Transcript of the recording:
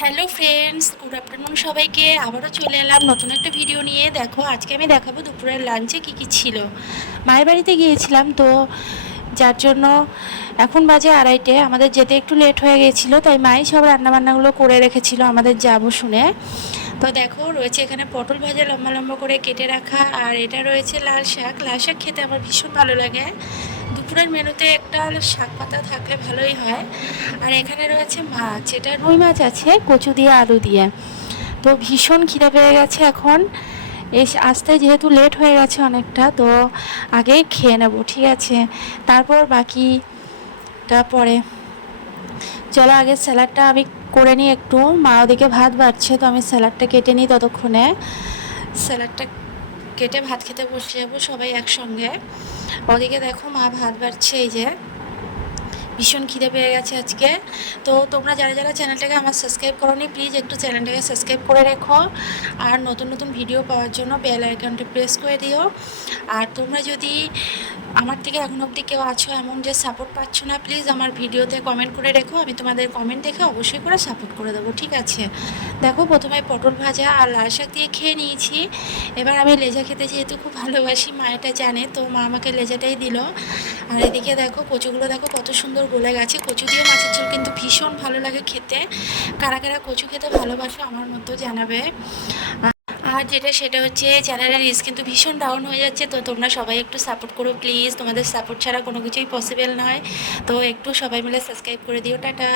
Hello friends, good afternoon সবাইকে। আবারও চলে এলাম নতুন একটা ভিডিও নিয়ে। দেখো, আজকে আমি দেখাবো দুপুরের লাঞ্চে কী কী ছিল। মায়ের বাড়িতে গিয়েছিলাম তো, যার জন্য এখন বাজে 2:30। আমাদের যেতে একটু লেট হয়ে গিয়েছিলো, তাই মাই সব রান্নাবান্নাগুলো করে রেখেছিল আমাদের যাবো শুনে। তো দেখো, রয়েছে এখানে পটল ভাজা লম্বা লম্বা করে কেটে রাখা, আর এটা রয়েছে লাল শাক। লাল শাক খেতে আমার ভীষণ ভালো লাগে। দুপুরের মেনুতে একটা শাক পাতা থাকলে ভালোই হয়। আর এখানে রয়েছে মাছ, এটা রুই মাছ আছে কচু দিয়ে আলু দিয়ে। তো ভীষণ খিদে পেয়ে গেছে এখন। আসতে যেহেতু লেট হয়ে গেছে অনেকটা, তো আগেই খেয়ে নেবো, ঠিক আছে? তারপর বাকিটা পরে। চলো আগে স্যালাডটা আমি করে নিই একটু। মা ওদিকে ভাত বাড়ছে, তো আমি স্যালাডটা কেটে নিই ততক্ষণে। স্যালাডটা কেটে ভাত খেতে বসে যাবো সবাই একসঙ্গে। ওদিকে দেখো মা ভাত বাড়ছে, এই যে। ভীষণ খিদে পেয়ে গেছে আজকে। তো তোমরা যারা যারা চ্যানেলটাকে আমার সাবস্ক্রাইব করোনি, প্লিজ একটু চ্যানেলটাকে সাবস্ক্রাইব করে রেখো। আর নতুন নতুন ভিডিও পাওয়ার জন্য বেল আইকনটা প্রেস করে দিও। আর তোমরা যদি আমার থেকে এখন অবধি কেউ আছো এমন যে সাপোর্ট পাচ্ছ না, প্লিজ আমার ভিডিওতে কমেন্ট করে রেখো। আমি তোমাদের কমেন্ট দেখে অবশ্যই করে সাপোর্ট করে দেবো, ঠিক আছে? দেখো, প্রথমে পটল ভাজা আর লাল শাক দিয়ে খেয়ে নিয়েছি। এবার আমি লেজা খেতে যেহেতু খুব ভালোবাসি, মা এটা জানে, তো মা আমাকে লেজাটাই দিল। আর এদিকে দেখো কচুগুলো, দেখো কত সুন্দর গলে গেছে। কচু দিয়ে মাছের ঝোল কিন্তু ভীষণ ভালো লাগে খেতে। কারা কারা কচু খেতে ভালোবাসো আমার মতো জানাবে। আর সেটা হচ্ছে, চ্যানেলের রিচ কিন্তু ভীষণ ডাউন হয়ে যাচ্ছে, তো তোমরা সবাই একটু সাপোর্ট করো প্লিজ। তোমাদের সাপোর্ট ছাড়া কোনো কিছুই পসিবল নয়। তো একটু সবাই মিলে সাবস্ক্রাইব করে দিও। টাটা।